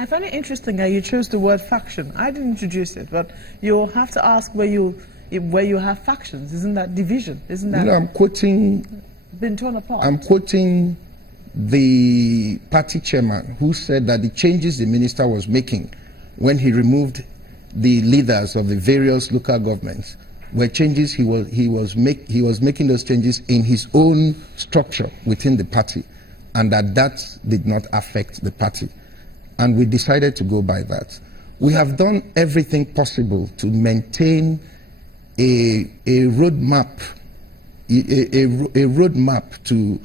I find it interesting that you chose the word faction. I didn't introduce it, but you'll have to ask where you have factions. Isn't that division? Isn't that? No, I'm quoting. Been torn apart. I'm quoting the party chairman who said that the changes the minister was making when he removed the leaders of the various local governments were changes he was making those changes in his own structure within the party, and that did not affect the party. And we decided to go by that. We have done everything possible to maintain a roadmap to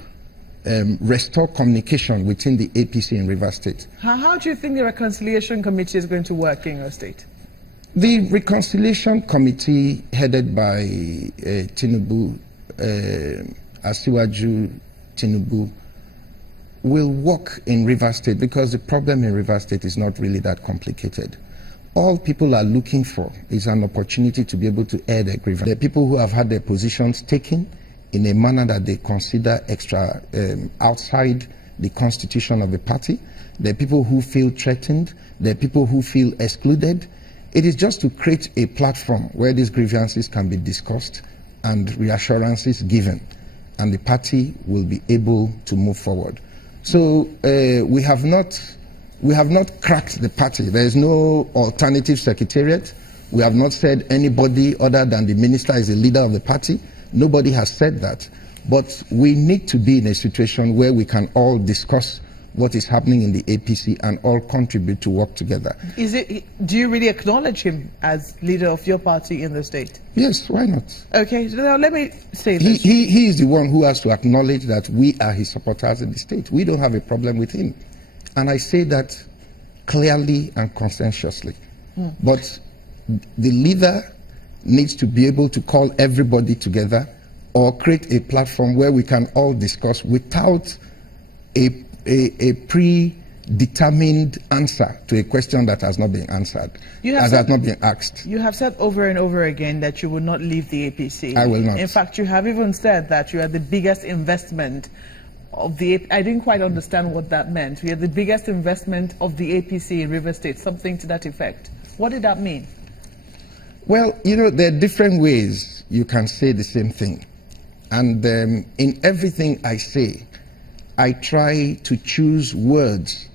restore communication within the APC in Rivers State. How do you think the Reconciliation Committee is going to work in your state? The Reconciliation Committee, headed by Tinubu, Asiwaju Tinubu, will work in Rivers State because the problem in Rivers State is not really that complicated. All people are looking for is an opportunity to be able to air their grievance. There are people who have had their positions taken in a manner that they consider outside the constitution of the party. There are people who feel threatened. There are people who feel excluded. It is just to create a platform where these grievances can be discussed and reassurances given, and the party will be able to move forward. So we have not cracked the party. There is no alternative secretariat. We have not said anybody other than the minister is the leader of the party. Nobody has said that. But we need to be in a situation where we can all discuss what is happening in the APC and all contribute to work together. Do you really acknowledge him as leader of your party in the state? Yes, why not? Okay, so now let me say this. He is the one who has to acknowledge that we are his supporters in the state. We don't have a problem with him. And I say that clearly and conscientiously. But the leader needs to be able to call everybody together or create a platform where we can all discuss without a predetermined answer to a question that has not been answered, has not been asked. You have said over and over again that you will not leave the APC. I will not. In fact, you have even said that you are the biggest investment of the I didn't quite understand what that meant. We are the biggest investment of the APC in Rivers State, something to that effect. What did that mean? Well, you know, there are different ways you can say the same thing. And in everything I say, I try to choose words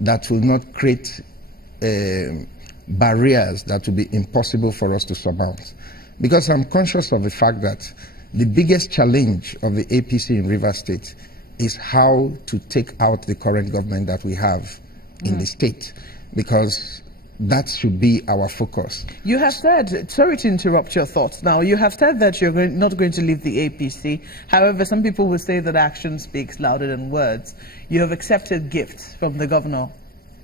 that will not create barriers that will be impossible for us to surmount. Because I'm conscious of the fact that the biggest challenge of the APC in Rivers State is how to take out the current government that we have in the state. Because that should be our focus. You have said, sorry to interrupt your thoughts now, you have said that you're not going to leave the APC. However, some people will say that action speaks louder than words. You have accepted gifts from the governor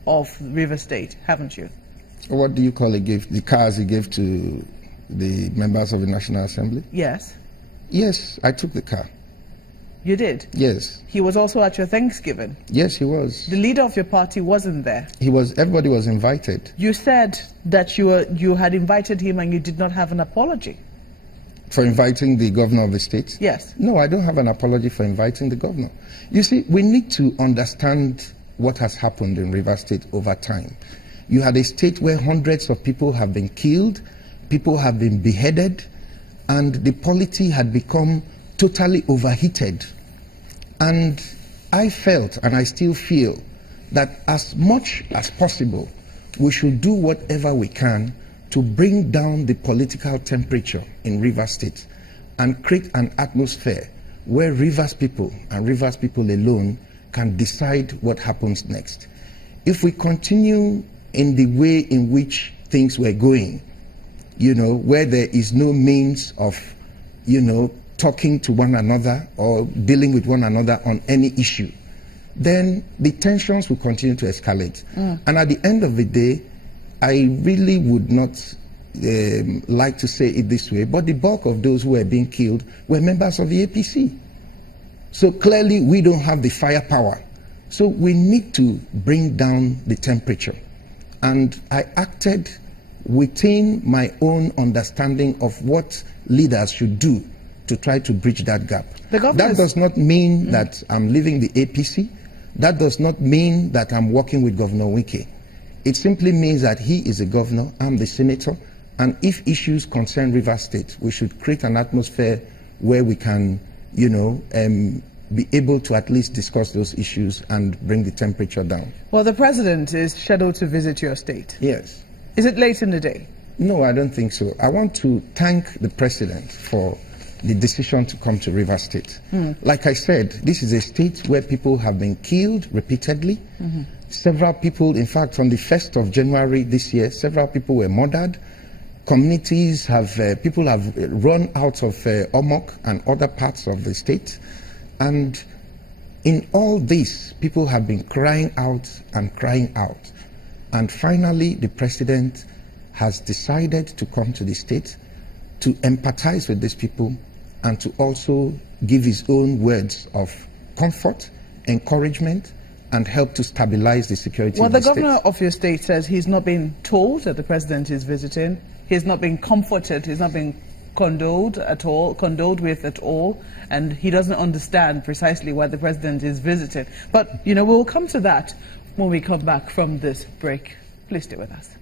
of Rivers State, haven't you? What do you call a gift? The cars he gave to the members of the National Assembly? Yes. Yes, I took the car. You did? Yes. He was also at your Thanksgiving? Yes, he was. The leader of your party wasn't there? He was. Everybody was invited. You said that you had invited him and you did not have an apology. For inviting the governor of the state? Yes. No, I don't have an apology for inviting the governor. You see, we need to understand what has happened in Rivers State over time. You had a state where hundreds of people have been killed, people have been beheaded, and the polity had become totally overheated. And I felt, and I still feel, that as much as possible, we should do whatever we can to bring down the political temperature in Rivers State and create an atmosphere where Rivers people and Rivers people alone can decide what happens next. If we continue in the way in which things were going, you know, where there is no means of, you know, talking to one another or dealing with one another on any issue, then the tensions will continue to escalate. And at the end of the day, I really would not like to say it this way, but the bulk of those who were being killed were members of the APC. So clearly we don't have the firepower. So we need to bring down the temperature. And I acted within my own understanding of what leaders should do to try to bridge that gap. That does not mean that I'm leaving the APC. That does not mean that I'm working with Governor Wike. It simply means that he is a governor, I'm the senator, and if issues concern Rivers State, we should create an atmosphere where we can, be able to at least discuss those issues and bring the temperature down. Well, the president is scheduled to visit your state. Yes. Is it late in the day? No, I don't think so. I want to thank the president for the decision to come to Rivers State. Like I said, this is a state where people have been killed repeatedly. Several people, in fact, from the 1st of January this year, several people were murdered. Communities have, people have run out of Omok and other parts of the state. And in all this, people have been crying out and crying out. And finally, the president has decided to come to the state to empathize with these people and to also give his own words of comfort, encouragement, and help to stabilize the security of the state. Well, the governor of your state says he's not been told that the president is visiting. He's not been comforted. He's not been condoled with at all, and he doesn't understand precisely why the president is visiting. But, we'll come to that when we come back from this break. Please stay with us.